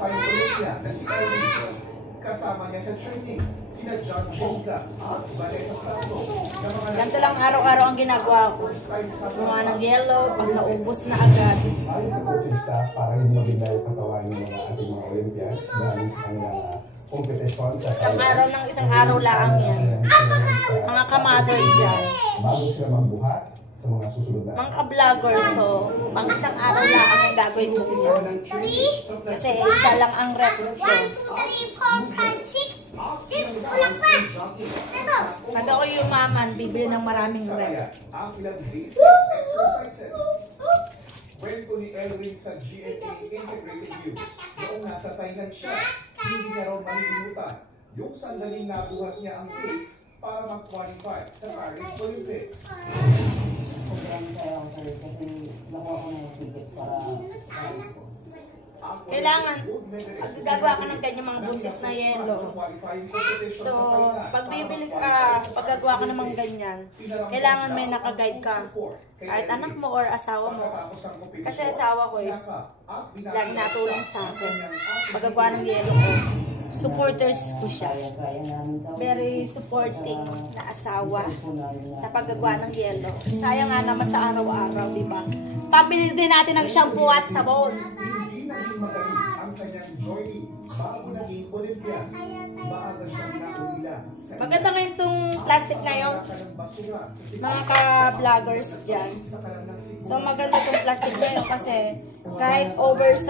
Tayo Olympia na si Erwin. Kasama niya sa training, sina John Senza at Vanessa Santo. Ganito lang araw-araw ang ginagawa ko. Gumawa ng yellow, pag naubos na agad. Ayon sa coaching staff, para hindi maganda yung katawan ng mga ating mga Olympians dahil sa kanilang competition. Isang araw ng isang araw lang yan. Mga kamatay dyan. Bago sila magbuhat sa mga susunod na mga ka-vlogger, so pang isang araw lang ang gagawin ko niya. Kasi isa lang ang rep ko. 1, 2, 3, 4, 5, 6. 6 kulang pa. Ito. Pag ako yumaman, bibili ng maraming rep. Ang ilang basic exercises. Kwento ni Erwin sa GMA Integrated News. Noong nasa Thailand siya, hindi niya raw malilimutan yung sandaling nabuhat niya ang dates para mag-qualify sa Paris Olympics. Sobrang saya ako sa kasi nakuha ko na yung ticket para Paris ko. Kailangan, pag gagawa ka ng ganyan mga buntis na yelo. So, pag bibili ka, pag gagawa ka ng mga ganyan, kailangan may nakaguide ka. Kahit anak mo or asawa mo. Kasi asawa ko is, lagi natulong sa akin. Pag gagawa ng yelo ko, supporters ko siya. Very supporting na asawa sa paggagawa ng yelo. Sayang nga naman sa araw-araw, di ba? Pabili din natin ng shampoo at sabon. Naging magaling ang kanyang journey bago naging Olympia. Maaga siyang naulila. Maganda ngayon itong plastic ngayon. Mga ka-vloggers dyan. So maganda itong plastic ngayon kasi kahit over sa